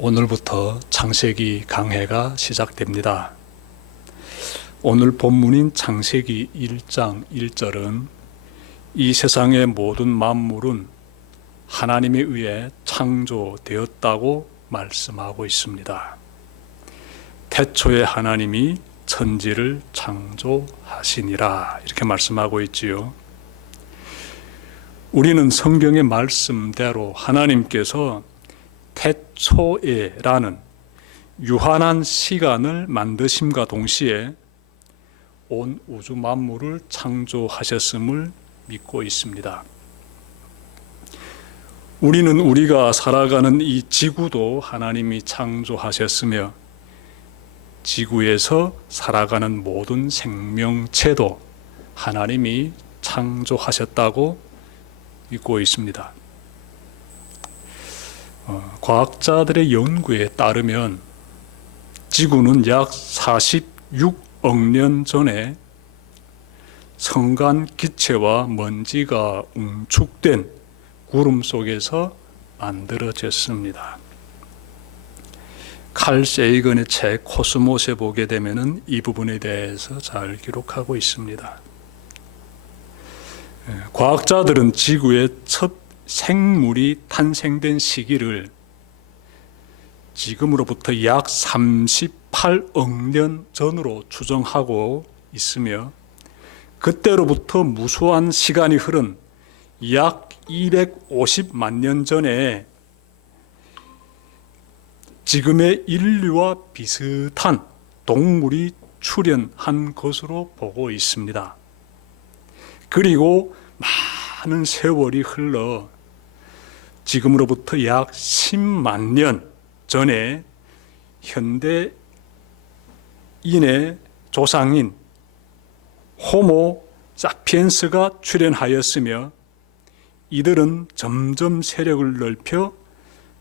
오늘부터 창세기 강해가 시작됩니다. 오늘 본문인 창세기 1장 1절은 이 세상의 모든 만물은 하나님에 의해 창조되었다고 말씀하고 있습니다. 태초에 하나님이 천지를 창조하시니라 이렇게 말씀하고 있지요. 우리는 성경의 말씀대로 하나님께서 태초에라는 유한한 시간을 만드심과 동시에 온 우주 만물을 창조하셨음을 믿고 있습니다. 우리는 우리가 살아가는 이 지구도 하나님이 창조하셨으며 지구에서 살아가는 모든 생명체도 하나님이 창조하셨다고 믿고 있습니다. 어, 과학자들의 연구에 따르면 지구는 약 46억 년 전에 성간 기체와 먼지가 응축된 구름 속에서 만들어졌습니다. 칼 세이건의 책 코스모스에 보게 되면은 이 부분에 대해서 잘 기록하고 있습니다. 예, 과학자들은 지구의 첫 생물이 탄생된 시기를 지금으로부터 약 38억 년 전으로 추정하고 있으며 그때로부터 무수한 시간이 흐른 약 250만 년 전에 지금의 인류와 비슷한 동물이 출현한 것으로 보고 있습니다. 그리고 많은 세월이 흘러 지금으로부터 약 10만 년 전에 현대인의 조상인 호모 사피엔스가 출현하였으며 이들은 점점 세력을 넓혀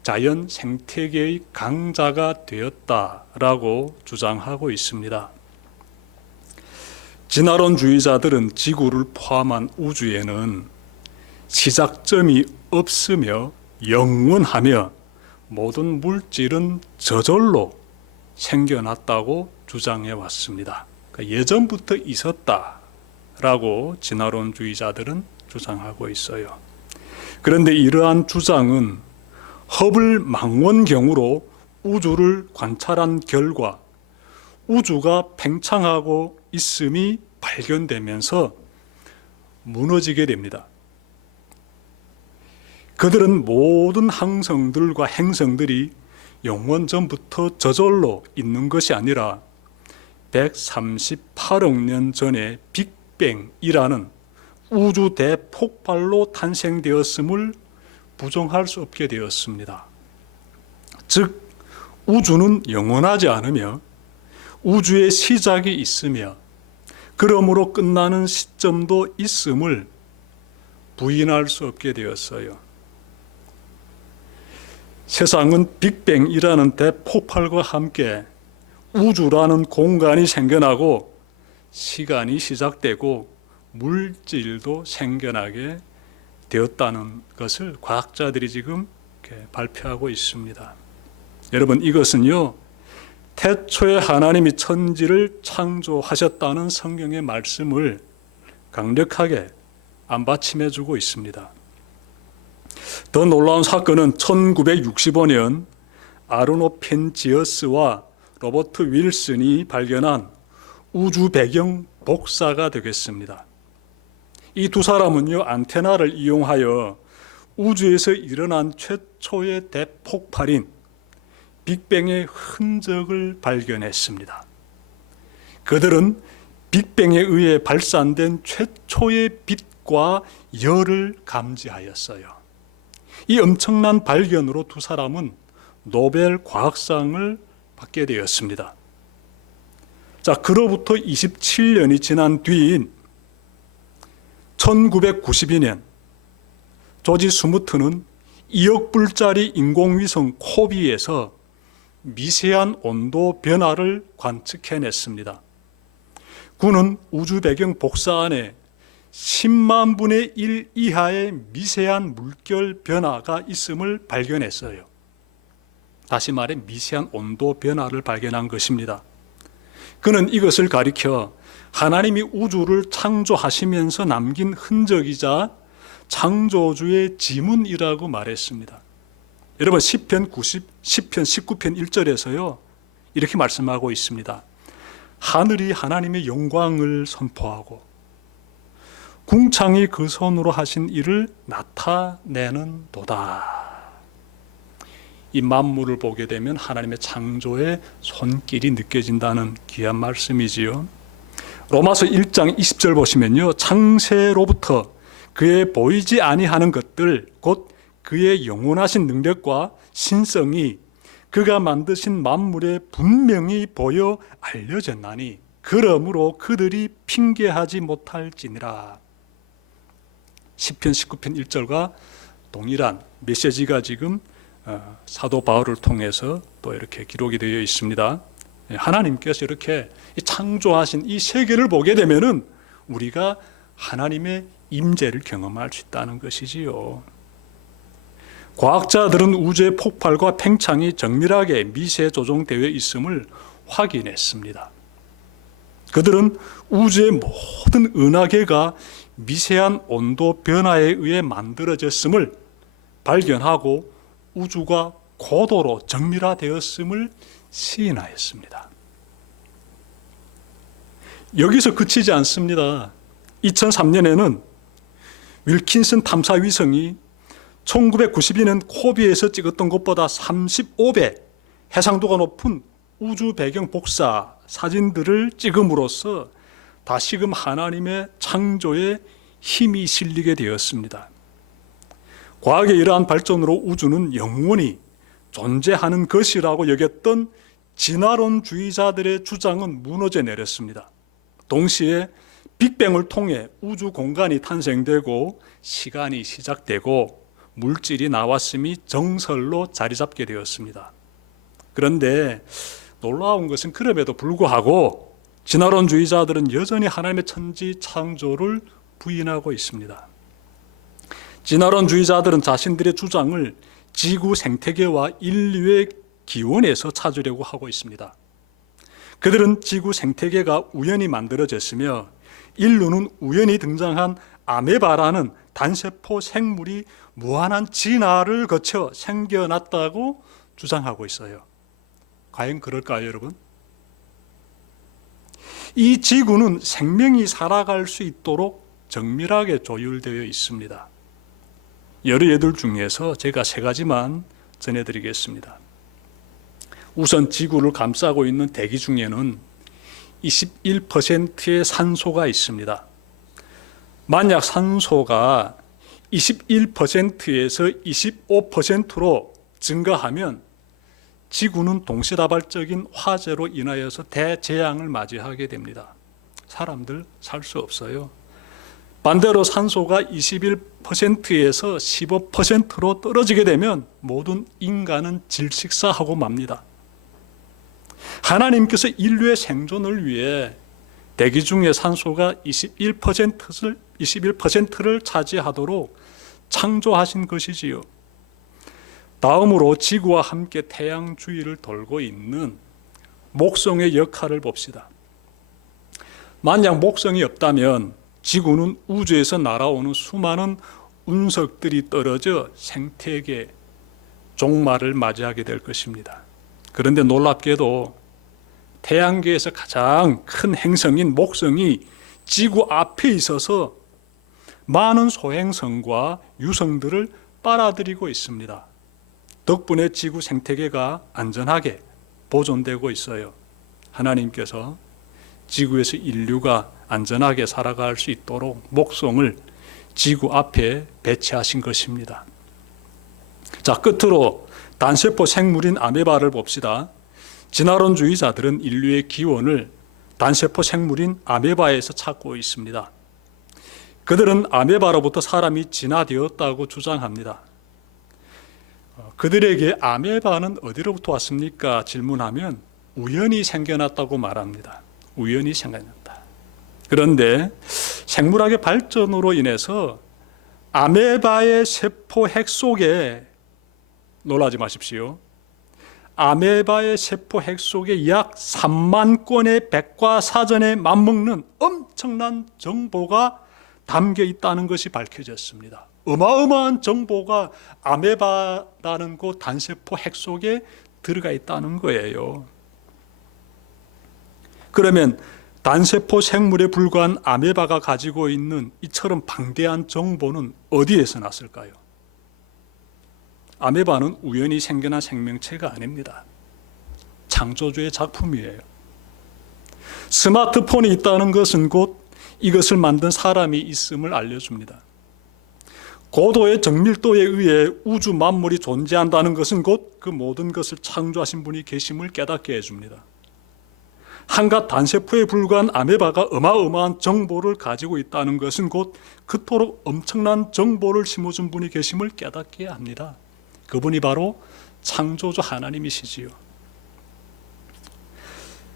자연 생태계의 강자가 되었다라고 주장하고 있습니다. 진화론주의자들은 지구를 포함한 우주에는 시작점이 없으며 영원하며 모든 물질은 저절로 생겨났다고 주장해 왔습니다. 그러니까 예전부터 있었다라고 진화론주의자들은 주장하고 있어요. 그런데 이러한 주장은 허블 망원경으로 우주를 관찰한 결과 우주가 팽창하고 있음이 발견되면서 무너지게 됩니다. 그들은 모든 항성들과 행성들이 영원 전부터 저절로 있는 것이 아니라 138억 년 전에 빅뱅이라는 우주 대폭발로 탄생되었음을 부정할 수 없게 되었습니다. 즉, 우주는 영원하지 않으며 우주의 시작이 있으며 그러므로 끝나는 시점도 있음을 부인할 수 없게 되었어요. 세상은 빅뱅이라는 대폭발과 함께 우주라는 공간이 생겨나고 시간이 시작되고 물질도 생겨나게 되었다는 것을 과학자들이 지금 발표하고 있습니다. 여러분 이것은요 태초에 하나님이 천지를 창조하셨다는 성경의 말씀을 강력하게 안받침해 주고 있습니다. 더 놀라운 사건은 1965년 아르노 펜지어스와 로버트 윌슨이 발견한 우주 배경 복사가 되겠습니다. 이 두 사람은요, 안테나를 이용하여 우주에서 일어난 최초의 대폭발인 빅뱅의 흔적을 발견했습니다. 그들은 빅뱅에 의해 발산된 최초의 빛과 열을 감지하였어요. 이 엄청난 발견으로 두 사람은 노벨 과학상을 받게 되었습니다. 자, 그로부터 27년이 지난 뒤인 1992년 조지 스무트는 2억 불짜리 인공위성 코비에서 미세한 온도 변화를 관측해냈습니다. 그는 우주 배경 복사 안에 10만 분의 1 이하의 미세한 물결 변화가 있음을 발견했어요. 다시 말해 미세한 온도 변화를 발견한 것입니다. 그는 이것을 가리켜 하나님이 우주를 창조하시면서 남긴 흔적이자 창조주의 지문이라고 말했습니다. 여러분 시편 90, 시편 19편 1절에서요. 이렇게 말씀하고 있습니다. 하늘이 하나님의 영광을 선포하고 궁창이 그 손으로 하신 일을 나타내는 도다. 이 만물을 보게 되면 하나님의 창조의 손길이 느껴진다는 귀한 말씀이지요. 로마서 1장 20절 보시면요. 창세로부터 그의 보이지 아니하는 것들 곧 그의 영원하신 능력과 신성이 그가 만드신 만물에 분명히 보여 알려졌나니 그러므로 그들이 핑계하지 못할지니라. 시편 19편 1절과 동일한 메시지가 지금 어, 사도 바울을 통해서 또 이렇게 기록이 되어 있습니다. 예, 하나님께서 이렇게 창조하신 이 세계를 보게 되면은 우리가 하나님의 임재를 경험할 수 있다는 것이지요. 과학자들은 우주의 폭발과 팽창이 정밀하게 미세 조정되어 있음을 확인했습니다. 그들은 우주의 모든 은하계가 미세한 온도 변화에 의해 만들어졌음을 발견하고 우주가 고도로 정밀화되었음을 시인하였습니다. 여기서 그치지 않습니다. 2003년에는 윌킨슨 탐사 위성이 1992년 코비에서 찍었던 것보다 35배 해상도가 높은 우주 배경 복사 사진들을 찍음으로써 다시금 하나님의 창조에 힘이 실리게 되었습니다. 과학의 이러한 발전으로 우주는 영원히 존재하는 것이라고 여겼던 진화론주의자들의 주장은 무너져 내렸습니다. 동시에 빅뱅을 통해 우주 공간이 탄생되고 시간이 시작되고 물질이 나왔음이 정설로 자리 잡게 되었습니다. 그런데 놀라운 것은 그럼에도 불구하고 진화론주의자들은 여전히 하나님의 천지 창조를 부인하고 있습니다. 진화론주의자들은 자신들의 주장을 지구 생태계와 인류의 기원에서 찾으려고 하고 있습니다. 그들은 지구 생태계가 우연히 만들어졌으며 인류는 우연히 등장한 아메바라는 단세포 생물이 무한한 진화를 거쳐 생겨났다고 주장하고 있어요. 과연 그럴까요, 여러분? 이 지구는 생명이 살아갈 수 있도록 정밀하게 조율되어 있습니다. 여러 예들 중에서 제가 세 가지만 전해드리겠습니다. 우선 지구를 감싸고 있는 대기 중에는 21%의 산소가 있습니다. 만약 산소가 21%에서 25%로 증가하면 지구는 동시다발적인 화재로 인하여서 대재앙을 맞이하게 됩니다. 사람들 살 수 없어요. 반대로 산소가 21%에서 15%로 떨어지게 되면 모든 인간은 질식사하고 맙니다. 하나님께서 인류의 생존을 위해 대기 중의 산소가 21%를 21%를 차지하도록 창조하신 것이지요. 다음으로 지구와 함께 태양 주위를 돌고 있는 목성의 역할을 봅시다. 만약 목성이 없다면 지구는 우주에서 날아오는 수많은 운석들이 떨어져 생태계 종말을 맞이하게 될 것입니다. 그런데 놀랍게도 태양계에서 가장 큰 행성인 목성이 지구 앞에 있어서 많은 소행성과 유성들을 빨아들이고 있습니다. 덕분에 지구 생태계가 안전하게 보존되고 있어요. 하나님께서 지구에서 인류가 안전하게 살아갈 수 있도록 목성을 지구 앞에 배치하신 것입니다. 자, 끝으로 단세포 생물인 아메바를 봅시다. 진화론주의자들은 인류의 기원을 단세포 생물인 아메바에서 찾고 있습니다. 그들은 아메바로부터 사람이 진화되었다고 주장합니다. 어, 그들에게 아메바는 어디로부터 왔습니까? 질문하면 우연히 생겨났다고 말합니다. 우연히 생겨났다. 그런데 생물학의 발전으로 인해서 아메바의 세포 핵 속에 놀라지 마십시오. 아메바의 세포 핵 속에 약 3만 건의 백과사전에 맞먹는 엄청난 정보가 담겨 있다는 것이 밝혀졌습니다. 어마어마한 정보가 아메바라는 그 단세포 핵 속에 들어가 있다는 거예요. 그러면 단세포 생물에 불과한 아메바가 가지고 있는 이처럼 방대한 정보는 어디에서 났을까요? 아메바는 우연히 생겨난 생명체가 아닙니다. 창조주의 작품이에요. 스마트폰이 있다는 것은 곧 이것을 만든 사람이 있음을 알려줍니다. 고도의 정밀도에 의해 우주 만물이 존재한다는 것은 곧 그 모든 것을 창조하신 분이 계심을 깨닫게 해줍니다. 한갓 단세포에 불과한 아메바가 어마어마한 정보를 가지고 있다는 것은 곧 그토록 엄청난 정보를 심어준 분이 계심을 깨닫게 합니다. 그분이 바로 창조주 하나님이시지요.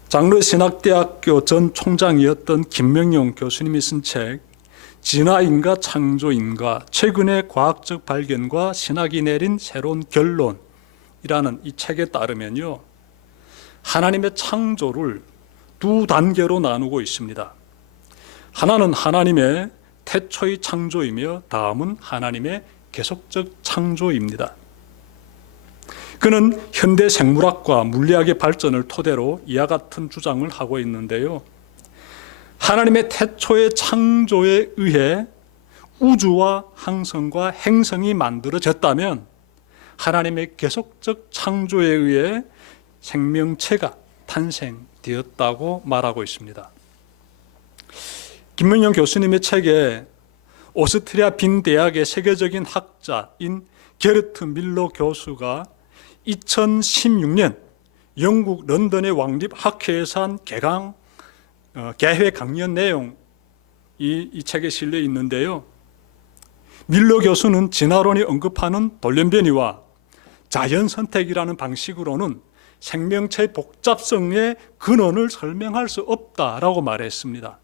장로 신학대학교 전 총장이었던 김명용 교수님이 쓴 책 진화인과 창조인과 최근의 과학적 발견과 신학이 내린 새로운 결론이라는 이 책에 따르면요. 하나님의 창조를 두 단계로 나누고 있습니다. 하나는 하나님의 태초의 창조이며 다음은 하나님의 계속적 창조입니다. 그는 현대 생물학과 물리학의 발전을 토대로 이와 같은 주장을 하고 있는데요. 하나님의 태초의 창조에 의해 우주와 항성과 행성이 만들어졌다면 하나님의 계속적 창조에 의해 생명체가 탄생되었다고 말하고 있습니다. 김명영 교수님의 책에 오스트리아 빈 대학의 세계적인 학자인 게르트 밀러 교수가 2016년 영국 런던의 왕립 학회에서 한 개강 어, 개회 강연 내용 이, 이 책에 실려 있는데요. 밀러 교수는 진화론이 언급하는 돌연변이와 자연 선택이라는 방식으로는 생명체의 복잡성의 근원을 설명할 수 없다라고 말했습니다.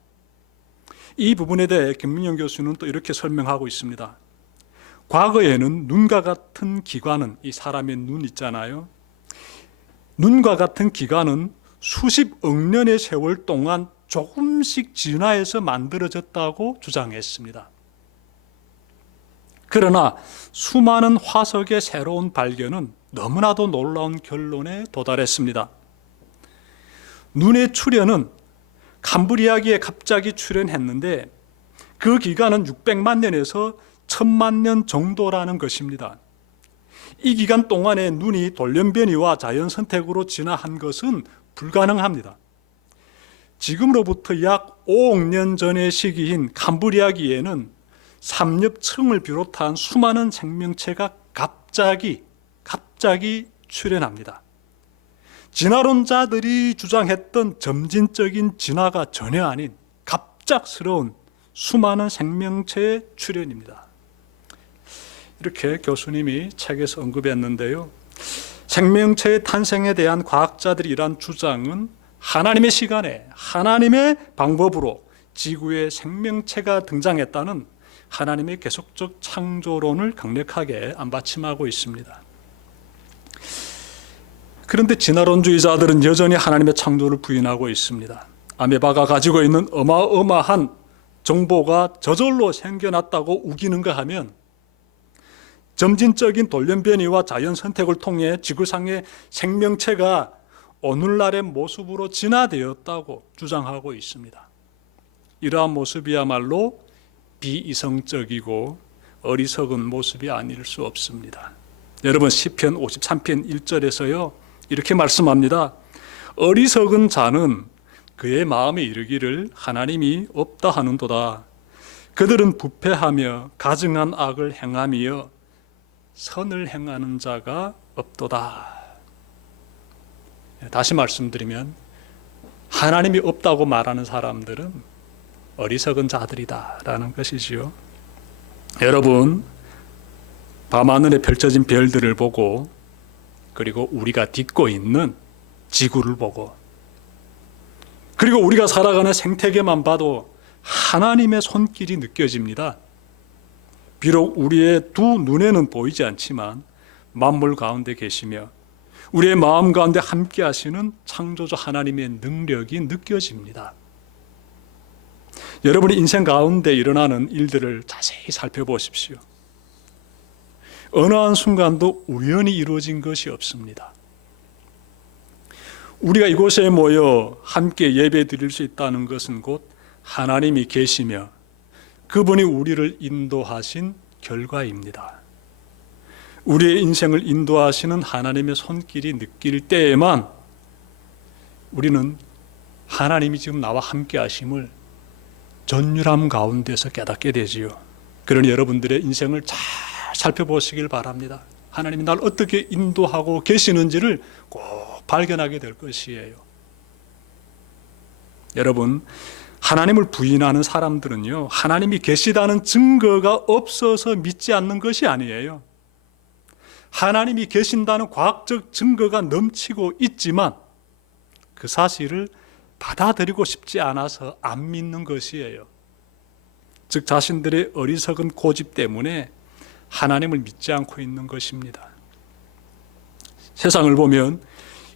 이 부분에 대해 김민영 교수는 또 이렇게 설명하고 있습니다. 과거에는 눈과 같은 기관은 이 사람의 눈 있잖아요. 눈과 같은 기관은 수십 억 년의 세월 동안 조금씩 진화해서 만들어졌다고 주장했습니다. 그러나 수많은 화석의 새로운 발견은 너무나도 놀라운 결론에 도달했습니다. 눈의 출현은 캄브리아기에 갑자기 출현했는데 그 기간은 600만 년에서 1000만 년 정도라는 것입니다. 이 기간 동안에 눈이 돌연변이와 자연 선택으로 진화한 것은 불가능합니다. 지금으로부터 약 5억 년 전의 시기인 캄브리아기에는 삼엽층을 비롯한 수많은 생명체가 갑자기 갑자기 출현합니다. 진화론자들이 주장했던 점진적인 진화가 전혀 아닌 갑작스러운 수많은 생명체의 출현입니다. 이렇게 교수님이 책에서 언급했는데요. 생명체의 탄생에 대한 과학자들이 이란 주장은 하나님의 시간에 하나님의 방법으로 지구에 생명체가 등장했다는 하나님의 계속적 창조론을 강력하게 안받침하고 있습니다. 그런데 진화론주의자들은 여전히 하나님의 창조를 부인하고 있습니다. 아메바가 가지고 있는 어마어마한 정보가 저절로 생겨났다고 우기는가 하면 점진적인 돌연변이와 자연 선택을 통해 지구상의 생명체가 오늘날의 모습으로 진화되었다고 주장하고 있습니다. 이러한 모습이야말로 비이성적이고 어리석은 모습이 아닐 수 없습니다. 여러분 시편 53편 1절에서요. 이렇게 말씀합니다. 어리석은 자는 그의 마음에 이르기를 하나님이 없다 하는도다. 그들은 부패하며 가증한 악을 행하며 선을 행하는 자가 없도다. 다시 말씀드리면 하나님이 없다고 말하는 사람들은 어리석은 자들이다라는 것이지요. 여러분 밤하늘에 펼쳐진 별들을 보고 그리고 우리가 딛고 있는 지구를 보고 그리고 우리가 살아가는 생태계만 봐도 하나님의 손길이 느껴집니다. 비록 우리의 두 눈에는 보이지 않지만 만물 가운데 계시며 우리의 마음 가운데 함께 하시는 창조주 하나님의 능력이 느껴집니다. 여러분이 인생 가운데 일어나는 일들을 자세히 살펴보십시오. 어느 한 순간도 우연히 이루어진 것이 없습니다. 우리가 이곳에 모여 함께 예배 드릴 수 있다는 것은 곧 하나님이 계시며 그분이 우리를 인도하신 결과입니다. 우리의 인생을 인도하시는 하나님의 손길이 느낄 때에만 우리는 하나님이 지금 나와 함께 하심을 전율함 가운데서 깨닫게 되지요. 그러니 여러분들의 인생을 잘 살펴보시길 바랍니다. 하나님이 날 어떻게 인도하고 계시는지를 꼭 발견하게 될 것이에요. 여러분, 하나님을 부인하는 사람들은요, 하나님이 계시다는 증거가 없어서 믿지 않는 것이 아니에요. 하나님이 계신다는 과학적 증거가 넘치고 있지만 그 사실을 받아들이고 싶지 않아서 안 믿는 것이에요. 즉, 자신들의 어리석은 고집 때문에 하나님을 믿지 않고 있는 것입니다. 세상을 보면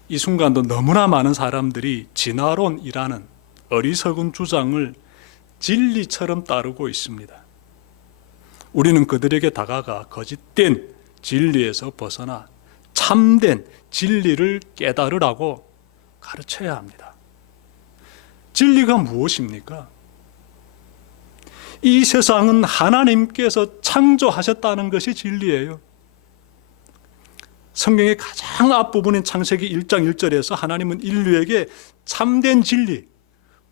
이 순간도 너무나 많은 사람들이 진화론이라는 어리석은 주장을 진리처럼 따르고 있습니다. 우리는 그들에게 다가가 거짓된 진리에서 벗어나 참된 진리를 깨달으라고 가르쳐야 합니다. 진리가 무엇입니까? 이 세상은 하나님께서 창조하셨다는 것이 진리예요. 성경의 가장 앞부분인 창세기 1장 1절에서 하나님은 인류에게 참된 진리,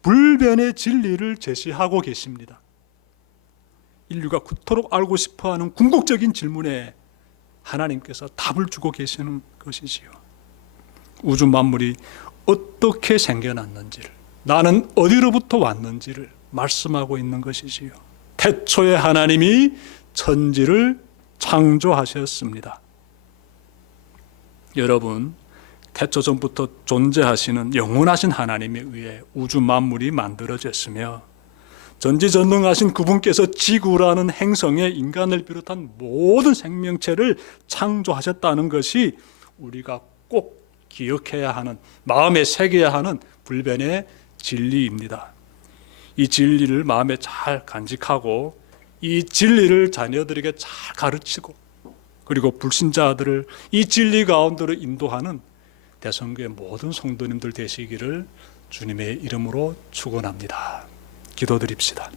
불변의 진리를 제시하고 계십니다. 인류가 그토록 알고 싶어 하는 궁극적인 질문에 하나님께서 답을 주고 계시는 것이지요. 우주 만물이 어떻게 생겨났는지를, 나는 어디로부터 왔는지를 말씀하고 있는 것이지요. 태초에 하나님이 천지를 창조하셨습니다. 여러분, 태초 전부터 존재하시는 영원하신 하나님에 의해 우주 만물이 만들어졌으며 전지전능하신 그분께서 지구라는 행성에 인간을 비롯한 모든 생명체를 창조하셨다는 것이 우리가 꼭 기억해야 하는 마음에 새겨야 하는 불변의 진리입니다. 이 진리를 마음에 잘 간직하고 이 진리를 자녀들에게 잘 가르치고 그리고 불신자들을 이 진리 가운데로 인도하는 대성교의 모든 성도님들 되시기를 주님의 이름으로 축원합니다. 기도드립시다.